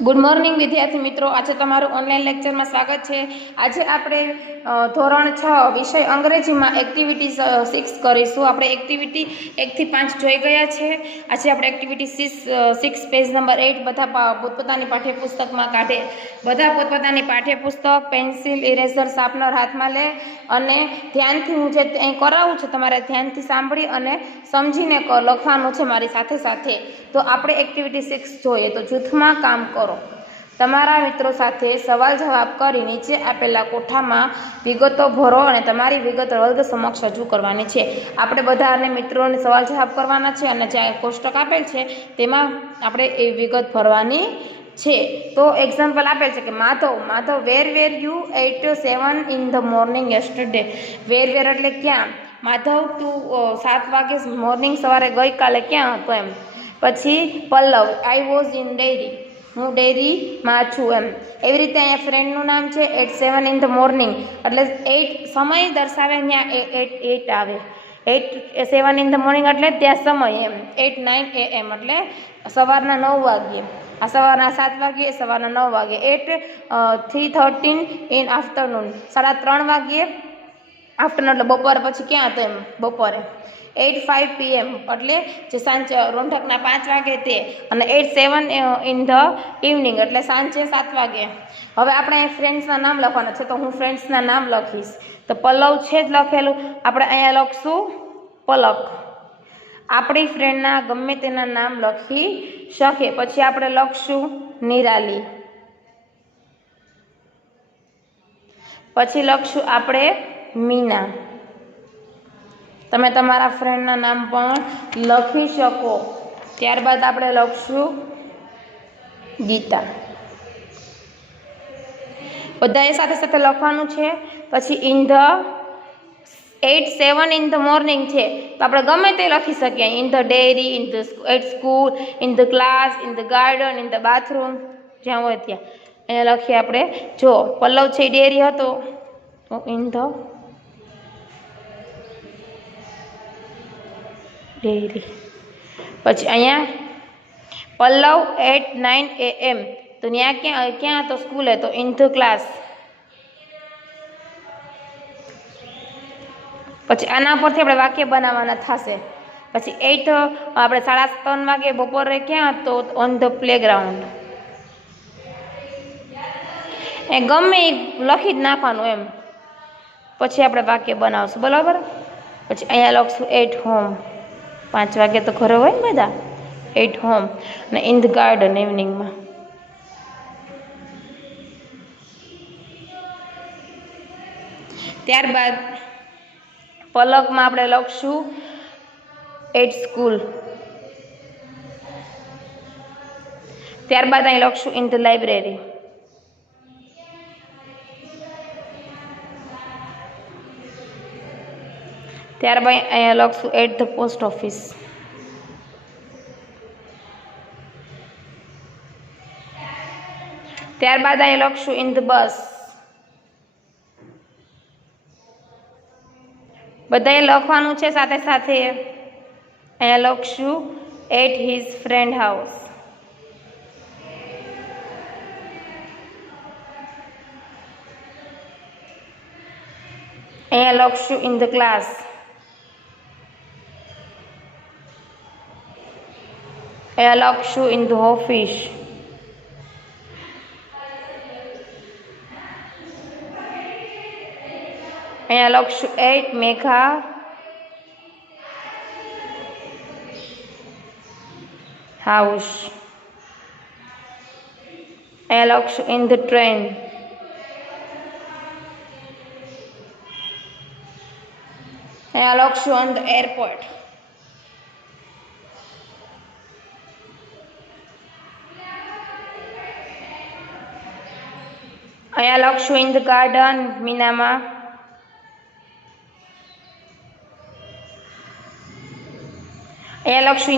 Good morning વિદ્યાર્થી મિત્રો, આજે તમારું ઓનલાઈન લેક્ચરમાં સ્વાગત છે। આજે આપણે ધોરણ 6 વિષય અંગ્રેજીમાં એક્ટિવિટી 6 કરીશું। આપણે એક્ટિવિટી 1 થી 5 જોઈ ગયા છે। આજે આપણે એક્ટિવિટી 6 પેજ નંબર 8 બધા પોતપોતાની પાઠ્યપુસ્તકમાં કાઢે। બધા પોતપોતાની પાઠ્યપુસ્તક, પેન્સિલ, ઇરેઝર, શાર્પનર હાથમાં લે અને ધ્યાનથી હું જે અહીં કરાવું છું તમારે ધ્યાનથી સાંભળી અને સમજીને લખવાનું છે મારી સાથે સાથે। તો આપણે એક્ટિવિટી 6 જોઈએ તો જૂથમાં કામ કરો। તમારા મિત્રો સાથે સવાલ જવાબ કરી નીચે આપેલા કોઠામાં વિગતો ભરો અને તમારી વિગત વર્ગ સમક્ષ રજૂ કરવાની છે। આપણે બધાને મિત્રોને સવાલ જવાબ કરવાના છે અને જે કોષ્ટક આપેલ છે તેમાં આપણે એ વિગત ભરવાની છે। તો એક્ઝામ્પલ આપેલ છે કે Madhav where you at 7 in the morning yesterday। Where એટલે ક્યાં? માધવ તું 7 વાગે મોર્નિંગ સવારે ગઈકાલે ક્યાં હતો એમ। પછી પલ્લવ આઈ વોઝ ઇન ડેરી, હું ડેરીમાં છું એમ। એવી રીતે અહીંયા ફ્રેન્ડનું નામ છે એટ 7 in the morning એટલે 8 સમય દર્શાવે, અહીંયા 8 આવે। 7 in the morning એટલે ત્યાં સમય એમ। 8 9 AM એટલે સવારના 9 વાગ્યે, આ સવારના 7 વાગ્યે, સવારના 9 વાગ્યે। 3:13 in afternoon 3:30 વાગ્યે, આફ્ટરનૂન એટલે બપોર પછી ક્યાં હતો એમ બપોરે। 8:05 PM એટલે જે સાંજે રોંઢકના 5 વાગે તે, અને 8:07 in the evening એટલે સાંજે 7 વાગે। હવે આપણે અહીં ફ્રેન્ડ્સના નામ લખવાના છે તો હું ફ્રેન્ડ્સના નામ લખીશ। તો પલ્લવ છે જ લખેલું, આપણે અહીંયા લખશું પલક। આપણી ફ્રેન્ડના ગમે તેના નામ લખી શકે। પછી આપણે લખશું નિરાલી, પછી લખશું આપણે મીના। તમે તમારા ફ્રેન્ડના નામ પણ લખી શકો। ત્યારબાદ આપણે લખશું ગીતા। બધાએ સાથે સાથે લખવાનું છે। પછી in the 8:07 in the morning છે તો આપણે ગમે તે લખી શકીએ। In the dairy, in the at school, in the class, in the garden, in the bathroom, જ્યાં હોય ત્યાં અહીંયા લખીએ આપણે। જો પલ્લવ છે ડેરી હતો તો ઇન ધ ડેરી। પછી અહીંયા પલ્લવ એટ 9 AM તો ત્યાં ક્યાં હતો સ્કૂલે તો ઇન ધ ક્લાસ। પછી આના પરથી આપણે વાક્ય બનાવવાના થશે। પછી 8 આપણે 3:30 વાગે બપોરે ક્યાં હતો ઓન ધ પ્લેગ્રાઉન્ડ। એ ગમે એ લખી જ નાખવાનું એમ, પછી આપણે વાક્ય બનાવશું બરાબર। પછી અહીંયા લખશું એટ હોમ, 5 વાગે તો ઘરે હોય ને બધા, એટ હોમ। અને ઇન ધ ગાર્ડન ઇવનિંગમાં। ત્યારબાદ પલકમાં આપણે લખશું એટ સ્કૂલ। ત્યારબાદ અહીં લખશું ઇન ધ લાઇબ્રેરી। ત્યારબાદ અહીંયા લખશું એટ ધ પોસ્ટ ઓફિસ। ત્યારબાદ અહીંયા લખશું ઇન ધ બસ। બધાએ લખવાનું છે સાથે સાથે। અહીંયા લખશું એટ હિઝ ફ્રેન્ડ હાઉસ। અહીંયા લખશું ઇન ધ ક્લાસ। અહીંયા લખશું ઇન ધ ઓફિસ। અહીંયા લખશું એટ મેઘા હાઉસ। અહીંયા લખશું ઇન ધ ટ્રેન। અહીંયા લખશું ઓન ધ એરપોર્ટ। અહીંયા લખશું ઇન ધ ગાર્ડન મીનામાં। અહીંયા લખશું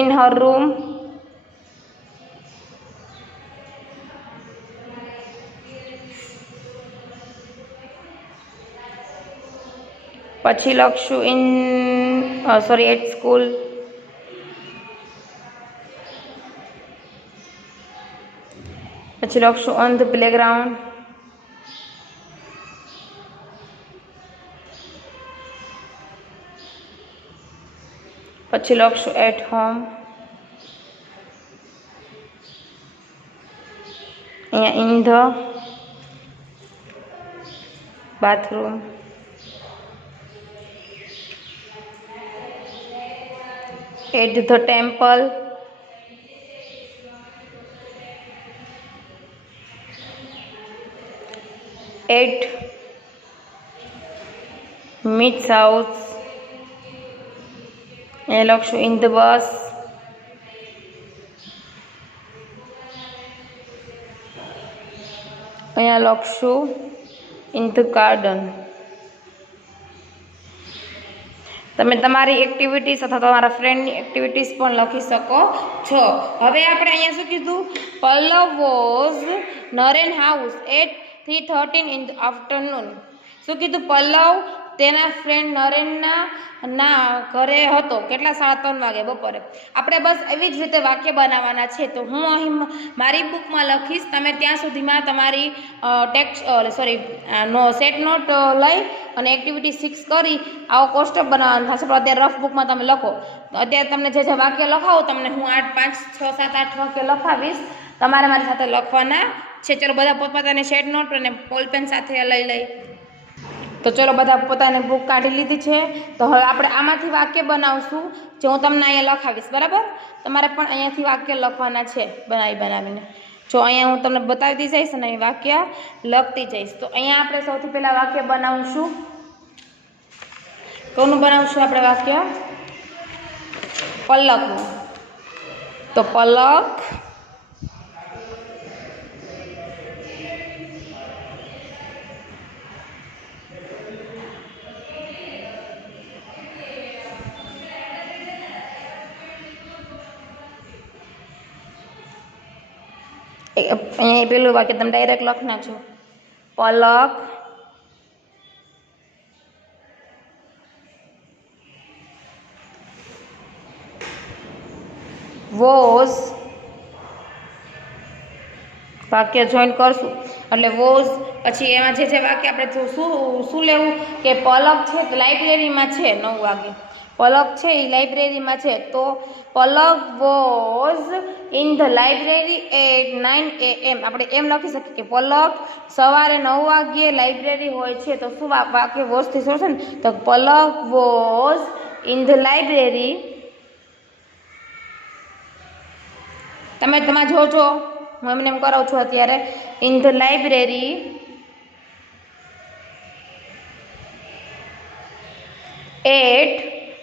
ઇન હર રૂમ। પછી લખશું એટ સ્કૂલ। પછી લખશું ઓન ધ પ્લેગ્રાઉન્ડ. પછી લખશું એટ હોમ. અહીંયા in the bathroom. At the temple. At meets house. અહીંયા લખશું ઇન ધ બસ. અહીંયા લખશું ઇન ધ ગાર્ડન. તમે તમારી એક્ટિવિટીઝ અથવા તમારા ફ્રેન્ડની એક્ટિવિટીઝ પણ લખી શકો છો. હવે આપણે અહીંયા શું કીધું? Pallav was Naren house at 3:13 in the afternoon. શું કીધું? પલ્લવ તેના ફ્રેન્ડ નરેનના ઘરે હતો. કેટલા? 3:30 વાગે બપોરે. આપણે બસ એવી જ રીતે વાક્ય બનાવવાના છે. તો હું અહીં મારી બુકમાં લખીશ, તમે ત્યાં સુધીમાં તમારી સેટ નોટ લઈ અને એક્ટિવિટી 6 કરી આવો કોષ્ટક બનાવવાનો થશે. પણ અત્યારે રફ બુકમાં તમે લખો. અત્યારે તમને જે વાક્ય લખાવો તમને હું 5, 6, 7, 8 વાક્ય લખાવીશ, તમારે મારી સાથે લખવાના છે. ચલો બધા પોતપોતાની સેટ નોટ અને બોલપેન સાથે લઈ. તો ચલો બધા પોતાની બુક કાઢી લીધી છે. તો હવે આપણે આમાંથી વાક્ય બનાવશું જે હું તમને અહીંયા લખાવીશ. બરાબર? તમારે પણ અહીંયાથી વાક્ય લખવાના છે બનાવીને. જો અહીંયા હું તમને બતાવતી જઈશ અને અહીં વાક્ય લખતી જઈશ. તો અહીંયા આપણે સૌથી પહેલાં વાક્ય બનાવશું. કોનું બનાવશું આપણે વાક્ય? પલકનું. તો પલક અહીંયા પેલું વાક્ય તમે ડાયરેક્ટ લખ નાખજો. પલક વોઝ. વાક્ય જોઈન કરશું એટલે વોઝ. પછી એમાં જે વાક્ય આપણે શું લેવું કે પલક છે તો લાઇબ્રેરીમાં છે 9 વાગે. પલક છે એ લાઇબ્રેરીમાં છે. તો Palak was in the library at 9 AM. આપણે એમ લખી શકીએ કે પલક સવારે 9 વાગ્યે લાઇબ્રેરી હોય છે. તો શું વાક્ય વોઝથી શરૂ છે ને? તો Palak was in the library. તમે જોજો, હું એમને એમ કરાવું છું અત્યારે. ઇન ધ લાઇબ્રેરી એટ,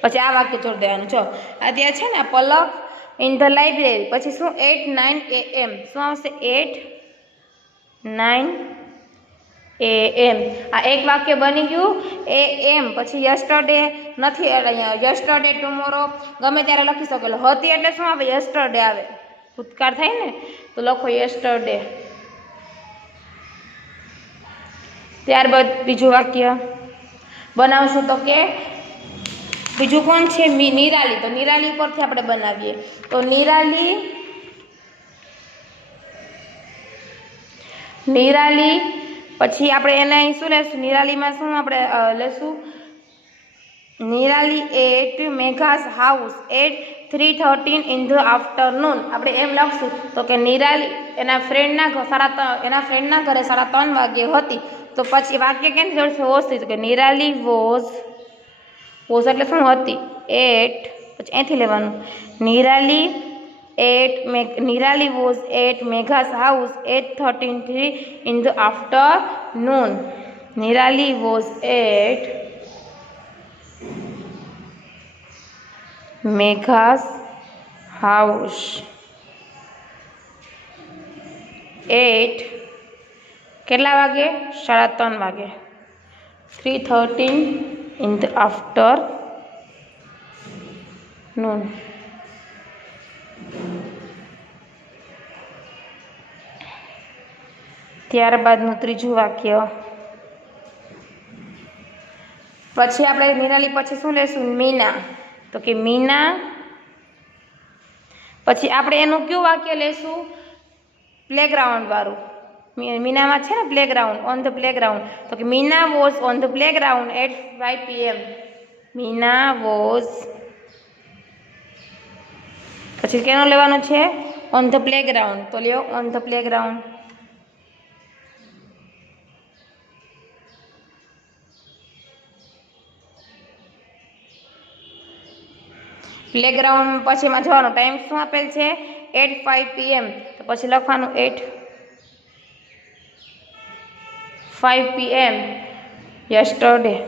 પછી આ વાક્ય જોડી દેવાનું. જો અત્યારે છે ને પલક ઇન ધ લાઇબ્રેરી, પછી શું? 8, 9 AM. શું આવશે? 8, 9 AM. આ એક વાક્ય બની ગયું. AM પછી યસ્ટરડે નથી, અહીંયા યસ્ટરડે, ટુમોરો ગમે ત્યારે લખી શકો. હતી એટલે શું આવે? યસ્ટરડે આવે. ભૂતકાળ થાય ને તો લખો યસ્ટરડે. ત્યારબાદ બીજું વાક્ય બનાવશું. તો કે બીજું કોણ છે? નિરાલી. તો નિરાલી ઉપરથી આપણે બનાવીએ. તો નિરાલી પછી આપણે એને શું લેશું? નિરાલીમાં શું આપણે લેશું? Nirali at Megha's house at 3:13 in the afternoon. આપણે એમ લખશું તો કે નિરાલી એના ફ્રેન્ડના ઘરે 3:30 વાગ્યે હતી. તો પછી વાક્ય કેમ જોડશે? વોઝથી. તો કે નિરાલી વોઝ એટલે શું? હતી. એટ પછી અહીંથી લેવાનું. Nirali was at Megha's house at 3:13 in the afternoon. Nirali was at Megha's house at કેટલા વાગે? 3:30 વાગે. 3:13 ઇન ધ આફ્ટરનૂન. ત્યારબાદનું ત્રીજું વાક્ય. પછી આપણે નિરાલી પછી શું લેશું? મીના. તો કે મીના પછી આપણે એનું કયું વાક્ય લેશું? પ્લેગ્રાઉન્ડ વાળું. મીનામાં છે ને પ્લેગ્રાઉન્ડ, ઓન ધ પ્લેગ્રાઉન્ડ. તો કે Meena was on the playground at 5 PM. Meena was, પછી કેનો લેવાનો છે? On the playground. તો લ્યો ઓન ધ પ્લેગ્રાઉન્ડ. પ્લેગ્રાઉન્ડ પછી એમાં જવાનો ટાઈમ શું આપેલ છે? 5 PM. તો પછી લખવાનું 5 PM yesterday.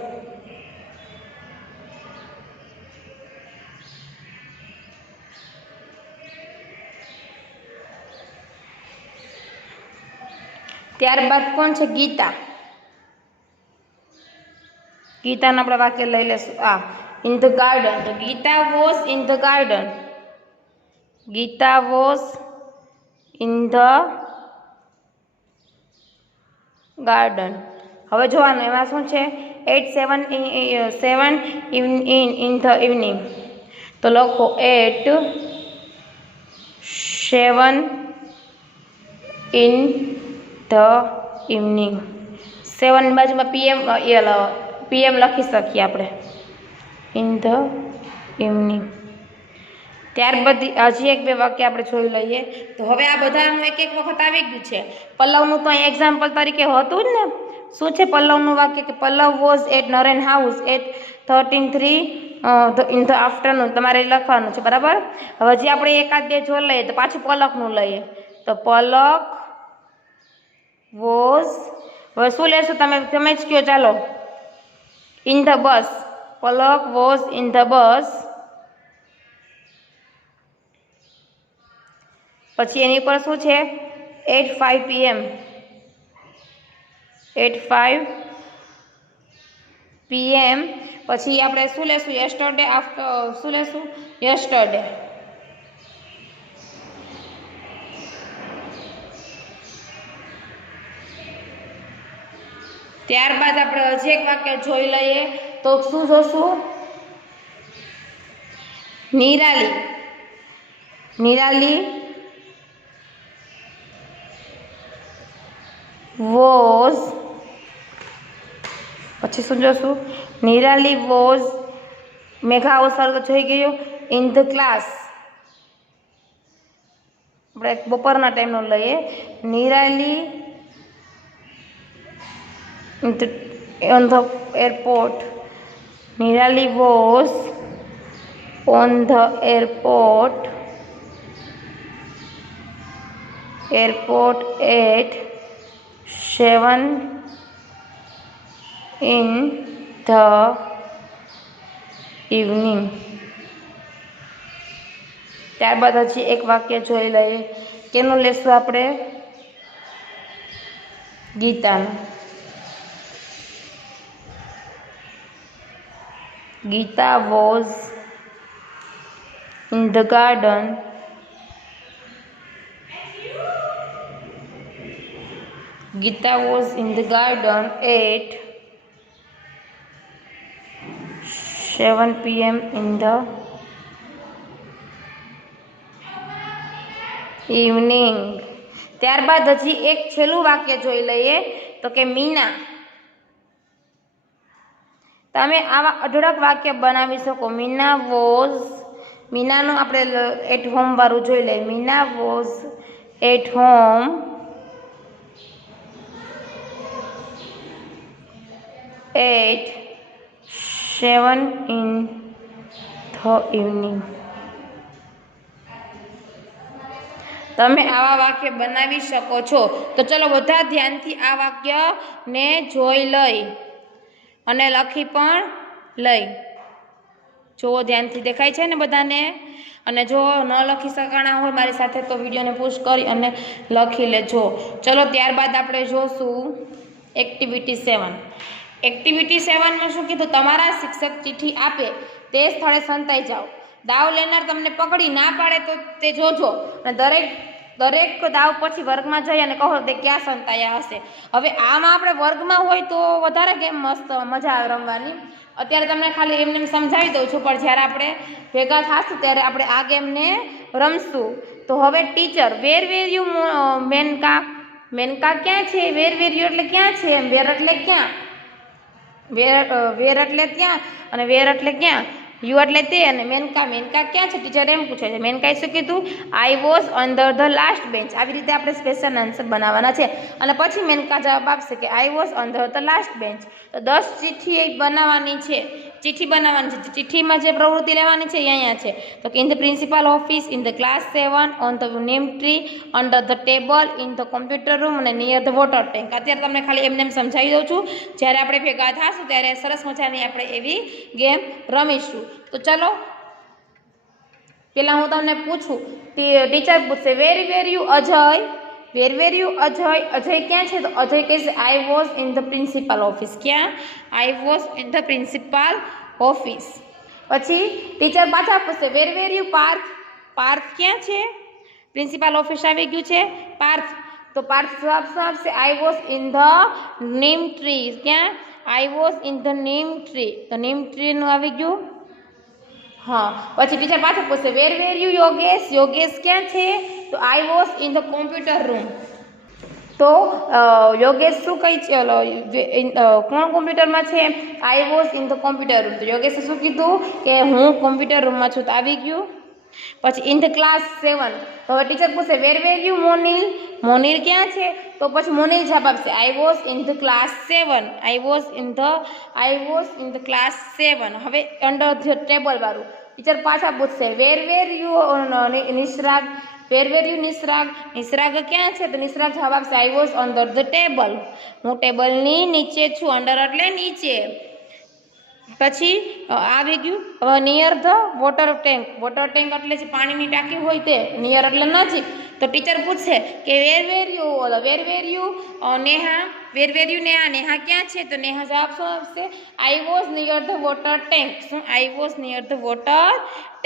ત્યારબાદ કોણ છે? ગીતા. ગીતાનું આપણે વાક્ય લઈ લેશું આ ઇન ધ ગાર્ડન. તો Gita was in the garden. Gita was in the garden. હવે જોવાનું એમાં શું છે? 7 in the evening. તો લખો 7 in the evening. 7 બાજુમાં PM લખી શકીએ આપણે, ઇન ધ ઇવનિંગ. ત્યારબાદ હજી 1-2 વાક્ય આપણે જોઈ લઈએ. તો હવે આ બધાનું એક વખત આવી ગયું છે. પલ્લવનું તો અહીં એક્ઝામ્પલ તરીકે હતું જ ને. શું છે પલ્લવનું વાક્ય? કે Pallav was at Naren house at 13:03 in the afternoon. તમારે લખવાનું છે, બરાબર. હવે જે આપણે 1-2 જોઈ લઈએ તો પાછું પલકનું લઈએ. તો પલક વોઝ, હવે શું લેશું તમે જ કહો, ચાલો. In the bus. Palak was in the bus. પછી એની પર શું છે? 5 PM. 5 PM. પછી આપણે શું લેશું? યસ્ટરડે. શું લેશું? યસ્ટરડે. ત્યારબાદ આપણે હજી એક વાક્ય જોઈ લઈએ. તો શું જોશું? નિરાલી. નિરાલી વોઝ, પછી શું જોશું? નિરાલી વોઝ, મેઘા અવસર્ગ જોઈ ગયો. In the class. આપણે બપોરના ટાઈમનો લઈએ. Nirali on the airport. Nirali was on the airport at 7 in the evening. ત્યારબાદ હજી એક વાક્ય જોઈ લઈએ. કેનું લેશું આપણે? ગીતાનું. Gita was in the garden Gita was in the garden at 7 PM in the evening. ત્યારબાદ હજી એક છેલ્લું વાક્ય જોઈ લઈએ. તો કે મીના. તમે આવા અઢળક વાક્ય બનાવી શકો. મીના વોઝ, મીનાનું આપણે એટ હોમ વાળું જોઈ લઈએ. Meena was at home at 7 in the evening. તમે આવા વાક્ય બનાવી શકો છો. તો ચલો બધા ધ્યાનથી આ વાક્યને જોઈ લઈ અને લખી પણ લઈ. જુઓ ધ્યાનથી, દેખાય છે ને બધાને? અને જો ન લખી શકાણા હોય મારી સાથે તો વિડીયોને પુશ કરી અને લખી લેજો. ચલો ત્યારબાદ આપણે જોશું એક્ટિવિટી 7. એક્ટિવિટી 7માં શું કીધું? તમારા શિક્ષક ચિઠ્ઠી આપે તે સ્થળે સંતાઈ જાઓ. દાવ લેનાર તમને પકડી ના પાડે તો તે જોજો અને દરેક દાવ પછી વર્ગમાં જઈ અને કહો તે ક્યાં સંતાયા હશે. હવે આમાં આપણે વર્ગમાં હોય તો વધારે ગેમ મસ્ત મજા આવે રમવાની. અત્યારે તમને ખાલી એમને સમજાવી દઉં છું, પણ જ્યારે આપણે ભેગા થશું ત્યારે આપણે આ ગેમને રમશું. तो हवे teacher where you Menaka Menaka क्या है वेर यू एटले क्या है वेर एटले क्या वेर एटले त्या अने वेर एटले क्या यू एटले ते अने मेनका मेनका क्या है टीचर एम पूछे छे मेनकाए शुं कीधुं I was under the last bench આવી રીતે આપણે ક્વેશ્ચન આન્સર બનાવવાના છે અને પછી મેનકા જવાબ આપશે કે आई was under the last bench तो 10 ચિઠ્ઠી બનાવવાની છે चिट्ठी बनावानी है चिट्ठी में जो प्रवृत्ति लेवानी है अहींया है तो in the principal office in the class 7 on the neem tree under the table in the computer room और नियर द वोटर टेंक अत्यारे तमने खाली एमने एम समझावी दऊं छूं ज्यारे आपणे भेगा थशुं त्यारे सरस मजानी आपणे एवी गेम रमीशुं तो चलो पहला हूँ तमने पूछूं टीचर पूछे where you Ajay where you Ajay Ajay क्या है तो अजय कैसे I was in the principal office क्या I was in the principal office पछी टीचर पाछा पूछे वेर यू पार्थ पार्थ क्या है प्रिंसिपल ऑफिस आई गयु है पार्थ तो पार्थ जवाब शुं आपशे I was in the neem tree क्या I was in the neem tree तो नीम ट्री नु आई गयु हाँ पछी टीचर पाछा पूछे वेर यू योगेश योगेश क्या है तो I was in the computer room तो योगेश शू कही कोण कॉम्प्यूटर में है आई was in the computer room तो योगेश शू कीधुं कि हूँ कॉम्प्यूटर रूम में छूँ तो आई गयु पछी इन द क्लास 7 तो टीचर पूछे वेर यू मोनिल मोनिल क्या है तो पछी मोनिल जवाब आपशे I was in the class 7 I was in the class 7 हवे अंडर ध टेबल वाळुं टीचर पाछा पूछे where you Nishrag where you Nishrag Nishrag क्या है तो निश्राग जवाब आपशे I was under the table हूँ टेबल नी नीचे छूँ अंडर एटले नीचे पछी આવી ગયું હવે નિયર ધ વોટર ટેન્ક એટલે જે પાણીની ટાંકી હોય તે નિયર એટલે નજીક તો ટીચર પૂછે કે where you Neha where you Neha ક્યાં છે તો નેહા જવાબ શું આપશે I was near the water tank શું I was near the water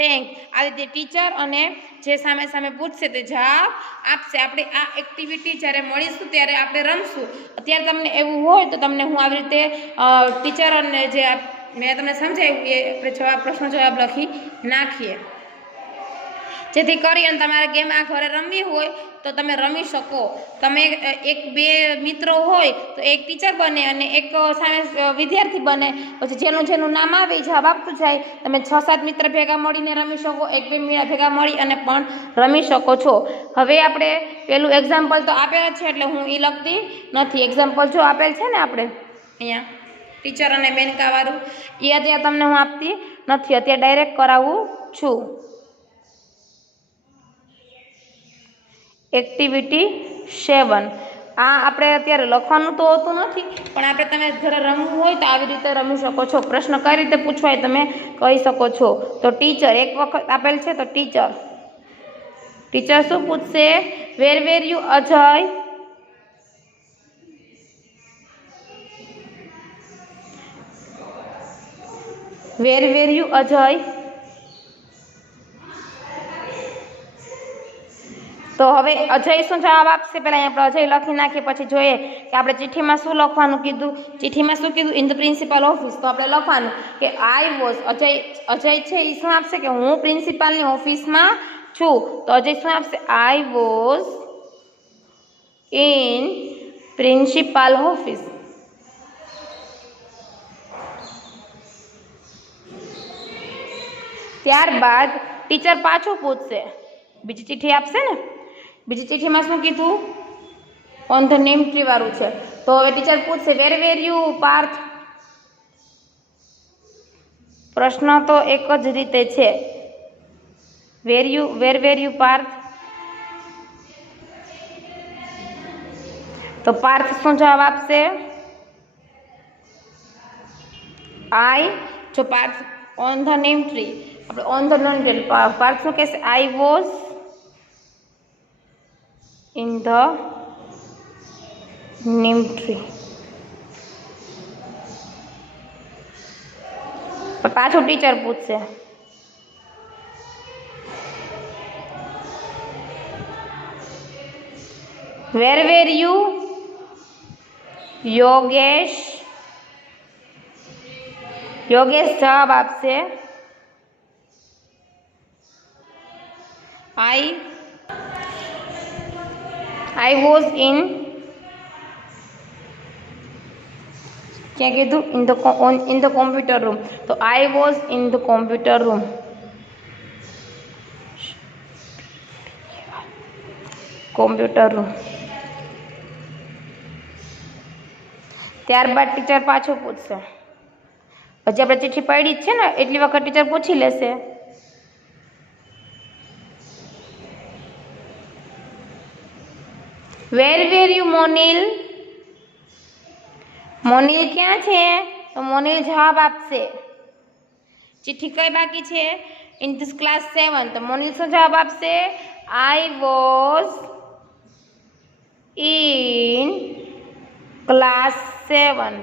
tank આવી રીતે ટીચર અને જે સામે સામે પૂછશે તે જવાબ આપશે આપણે આ એક્ટિવિટી જ્યારે મળીશું ત્યારે આપણે રમશું અત્યારે તમને એવું હોય તો તમને હું આવી રીતે ટીચર અને જે मैं तमने समझाव्युं ए आपणे जवाब प्रश्न जवाब लखी नाखीए जेथी करीने तमारे गेम आ घरे रमवी होय तो तमे रमी शको तमे एक बे मित्रों होय तो एक टीचर बने अने एक सायन्स विद्यार्थी बने पछी जेनुं जेनुं नाम आवे जवाब आपतुं जाय तमे 6-7 मित्र भेगा मळीने रमी शको एक बे मीरा भेगा मळी अने पण रमी शको छो हवे आपणे पेलुं एक्जाम्पल तो आपेल छे એટલે હું ઈ લખती નથી एक्जाम्पल जो आपेल छे ने आपणे अहींया टीचर अने मेनका वाळुं ए अत्यारे तमने हूँ आपती नथी अत्यारे डायरेक्ट करावुं छुं एक्टिविटी 7 आ आपणे अत्यारे लखवानुं तो होतुं नथी पण आपणे तमे घरे रमवुं होय तो आवी रीते रमी शको छो प्रश्न कई रीते पूछवाय तमे कही शको छो तो टीचर एक वखत आपेल छे तो टीचर शुं पूछशे where you Ajay where you Ajay तो हवे अजय शू जवाब आपशे पहला आपणे अजय लखी नाखीए पछी जोईए कि आपणे चिठ्ठीमां शुं लखवानुं कीधुं चिठ्ठीमां शुं कीधुं इन द प्रिंसिपल ऑफिस तो आपणे लखवानुं कि आई वॉज अजय छे ई शुं आपशे कि हूँ प्रिंसिपलनी ऑफिसमां छुं तो अजय शुं आपशे I was in principal office त्यारबाद टीचर पाछुं पूछशे बीजी चिठ्ठी आपशे ने बीजी चिठ्ठीमां शुं कीधुं ऑन ध नेम ट्री वाळुं छे तो हवे टीचर पूछशे वेर यू पार्थ प्रश्न तो एक ज रीते छे वेर यू पार्थ तो पार्थ शुं जवाब आपशे आई जो Parth on the neem tree આપણે on the neem tree Parth શું કહેશે I was in the neem tree पाछो टीचर पूछશે वेर यू योगेश जवाब आपसे आई आई वॉज इन क्या कीधु इन द कॉम्प्यूटर रूम तो I was in the computer room computer room ત્યારબાદ ટીચર પાછું પૂછશે હજી આપણે ચિઠ્ઠી પડી જ છે ને એટલી વખત ટીચર પૂછી લેશે વેર વેર યુ મોનિલ મોનિલ ક્યાં છે તો મોનિલ જવાબ આપશે ચિઠ્ઠી કઈ બાકી છે ઇન ધીસ ક્લાસ 7 તો મોનિલ શું જવાબ આપશે આઈ વોઝ ઇન ક્લાસ 7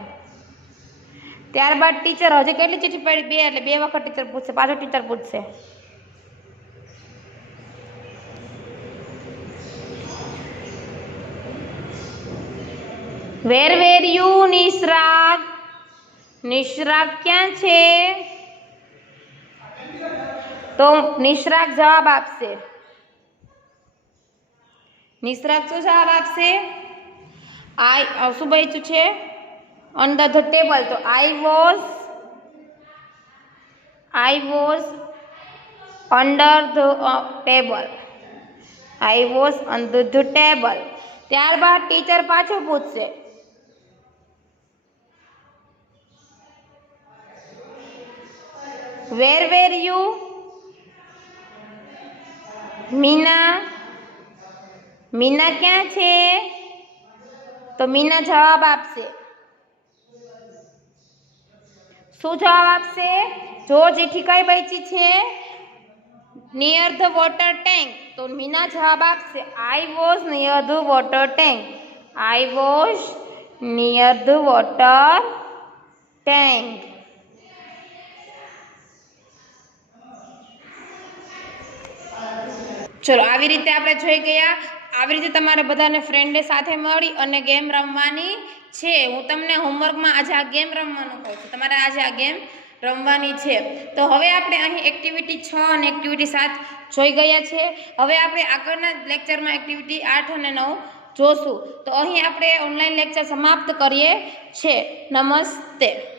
ત્યારબાદ ટીચર હજી કેટલી ચિઠ્ઠી પડી બે એટલે બે વખત ટીચર પૂછશે પાછો ટીચર પૂછશે વેર વેર યુ નિશરાગ નિશરાગ ક્યાં છે તો નિશરાગ જવાબ આપશે નિશરાગ શું જવાબ આપશે આઈ શું બચ્યું છે અંડર ધ ટેબલ તો I was under the table I was under the table ત્યારબાદ ટીચર પાછું પૂછશે વેર વેર યુ મીના મીના ક્યાં છે તો મીના જવાબ આપશે શું જવાબ આપશે જો ચિઠ્ઠી કઈ બચી છે નિયર ધ વોટર ટેન્ક તો મીના જવાબ આપશે I was near the water tank I was near the water tank ચલો આવી રીતે આપણે જોઈ ગયા આવી રીતે તમારે બધાને ફ્રેન્ડે સાથે મળી અને ગેમ રમવાની છે હું તમને હોમવર્કમાં આજે આ ગેમ રમવાનું કહું છું તમારે આજે આ ગેમ રમવાની છે તો હવે આપણે અહીં એક્ટિવિટી 6 અને એક્ટિવિટી 7 જોઈ ગયા છે હવે આપણે આગળના લેક્ચરમાં એક્ટિવિટી 8 અને 9 જોશું તો અહીં આપણે ઓનલાઈન લેક્ચર સમાપ્ત કરીએ છીએ નમસ્તે